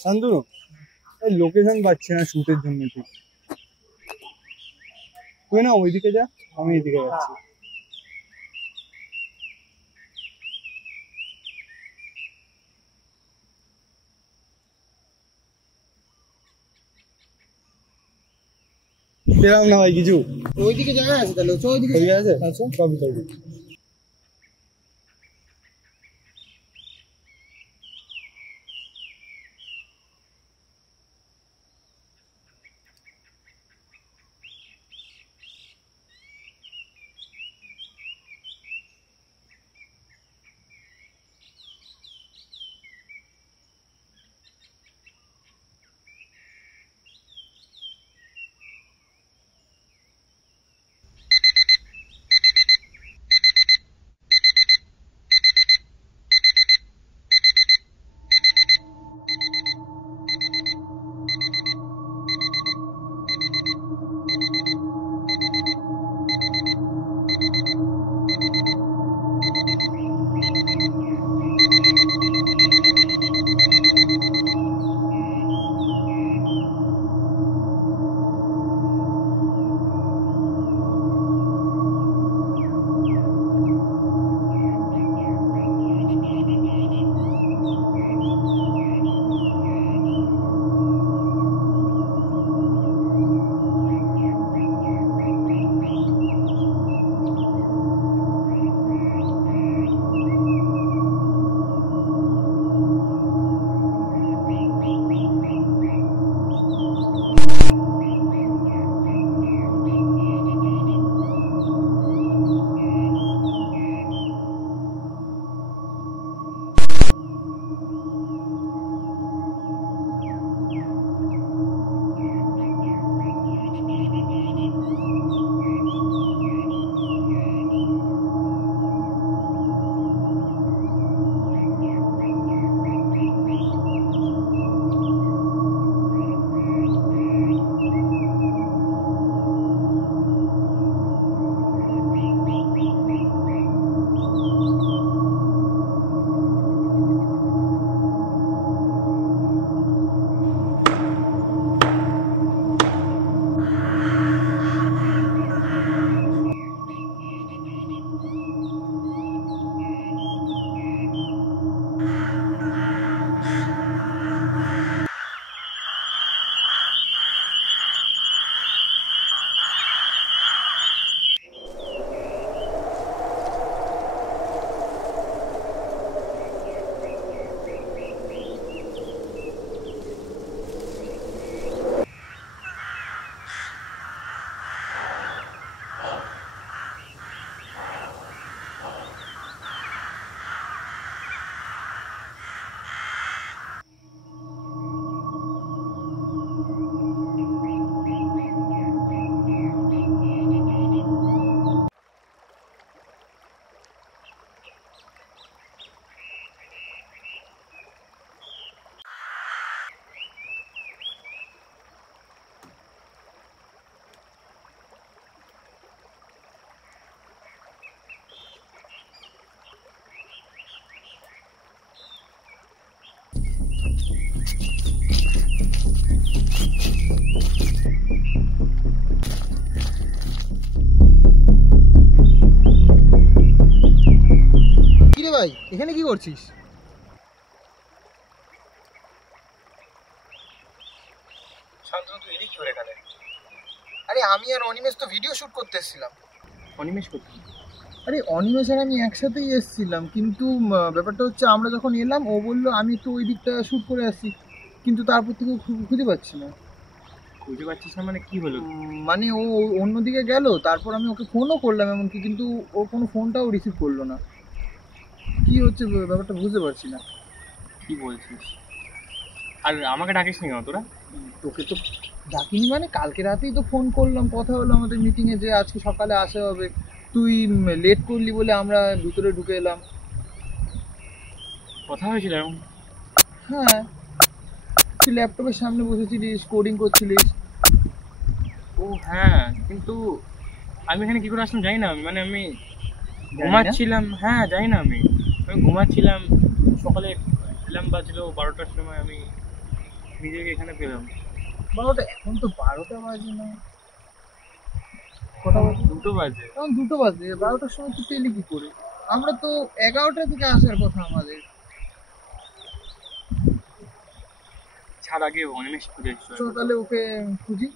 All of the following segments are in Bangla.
শান্তনু, এই লোকেশন পাচ্ছি না শুটের জন্য। ঠিক তুই না ওইদিকে যা, আমি এইদিকে যাচ্ছি। পেলাম না ভাই কিছু। ওইদিকে জায়গা আছে, তাহলে ওইদিকে আছে। আচ্ছা সবই সবই। ভাই এখানে কি করছিস? শান্তনু, তুই এদিকে কি করে এখানে? আরে আমি আর অনিমেষ তো ভিডিও শুট করতে এসেছিলাম। অনিমেষ করতে? আরে অনিমেষ আর আমি একসাথেই এসেছিলাম, কিন্তু ব্যাপারটা হচ্ছে আমরা যখন এলাম ও বললো আমি তো ওই দিকটা শুট করে আসছি, কিন্তু তারপর থেকে খুঁজে পাচ্ছি না। খুঁজে পাচ্ছিস না মানে কি হলো? মানে ও অন্যদিকে গেল, তারপর আমি ওকে ফোনও করলাম এমনকি, কিন্তু ও কোনো ফোনটাও রিসিভ করলো না। কি হচ্ছে ব্যাপারটা বুঝতে পারছি না। কি বলছিস? আর আমাকে ডাকিস নি কেন তোরা? তোকে তো ডাকিনি, মানে কালকে রাতেই তো ফোন করলাম, কথা হলো আমাদের মিটিংয়ে যে আজকে সকালে আসা হবে, তুই লেট করলি বলে আমরা ভিতরে ঢুকে এলাম। কথা হয়েছিল এরকম? হ্যাঁ, তুই ল্যাপটপের সামনে বসেছিলিস, কোডিং করছিলিস। ও হ্যাঁ, কিন্তু আমি এখানে কি করে আসলাম জানি না। মানে আমি ঘুমাচ্ছিলাম। হ্যাঁ জানি না, আমি ঘুমাচ্ছিলাম। সকালে অ্যালার্ম বাজলো 12টার সময়, আমি নিজেকে এখানে পেলাম। 12টা, এখন তো 12টা বাজে না, কটা বাজে? 2টো বাজে। এখন 2টো বাজে, 12টার সময় তুই পেলি কি করে? আমরা তো 11টা থেকে আসার কথা আমাদের। ছাড়, আগে অনিমেষ খুঁজে এসছো। চল তাহলে ওকে খুঁজি।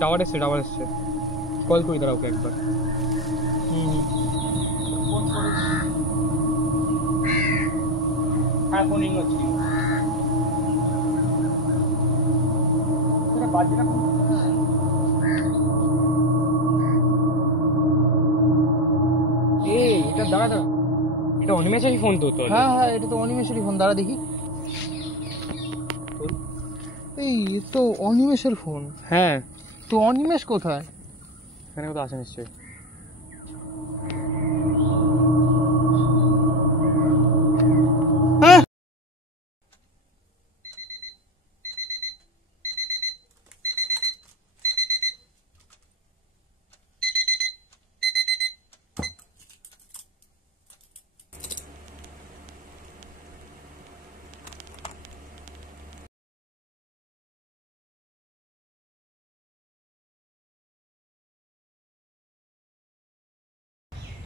টাওয়ার এসছে, টাওয়ার এসছে। কল করি দাঁড়া ওকে একবার। হ্যাঁ, ফোন রিং হচ্ছে। বাজে না? এটা দাঁড়া দাঁড়া, এটা অনিমেষেরই ফোন তো। হ্যাঁ হ্যাঁ, এটা তো অনিমেষেরই ফোন। দাঁড়া দেখি। এই তো অনিমেষের ফোন। হ্যাঁ, তো অনিমেষ কোথায়? এখানে কোথাও আছে নিশ্চয়ই।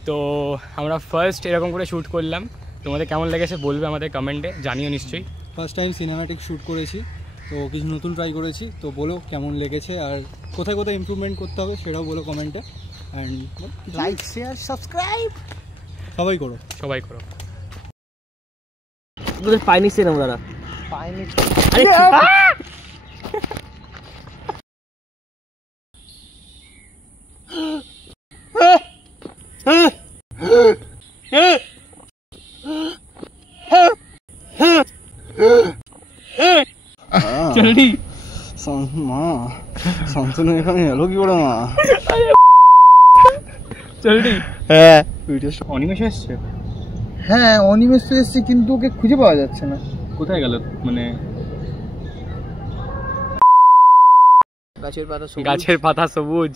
তো আমরা ফার্স্ট এরকম করে শ্যুট করলাম। তোমাদের কেমন লেগেছে বলবে আমাদের কমেন্টে, জানিও নিশ্চয়ই। ফার্স্ট টাইম সিনেম্যাটিক শ্যুট করেছি, তো কিছু নতুন ট্রাই করেছি। তো বলো কেমন লেগেছে, আর কোথায় কোথায় ইমপ্রুভমেন্ট করতে হবে সেটাও বলো কমেন্টে। অ্যান্ড লাইক, শেয়ার, সাবস্ক্রাইব সবাই করো, সবাই করো। পাইনি সিনেমা দাঁড়া, পাইনি। জলদি মা, শান্তনু এখানে এলো কি করে মা? জলদি। হ্যাঁ, ভিডিও অনিমেষ এসছে। হ্যাঁ, অনিমেষ তো এসছে, কিন্তু ওকে খুঁজে পাওয়া যাচ্ছে না। কোথায় গেল? মানে গাছের পাতা গাছের পাতা সবুজ।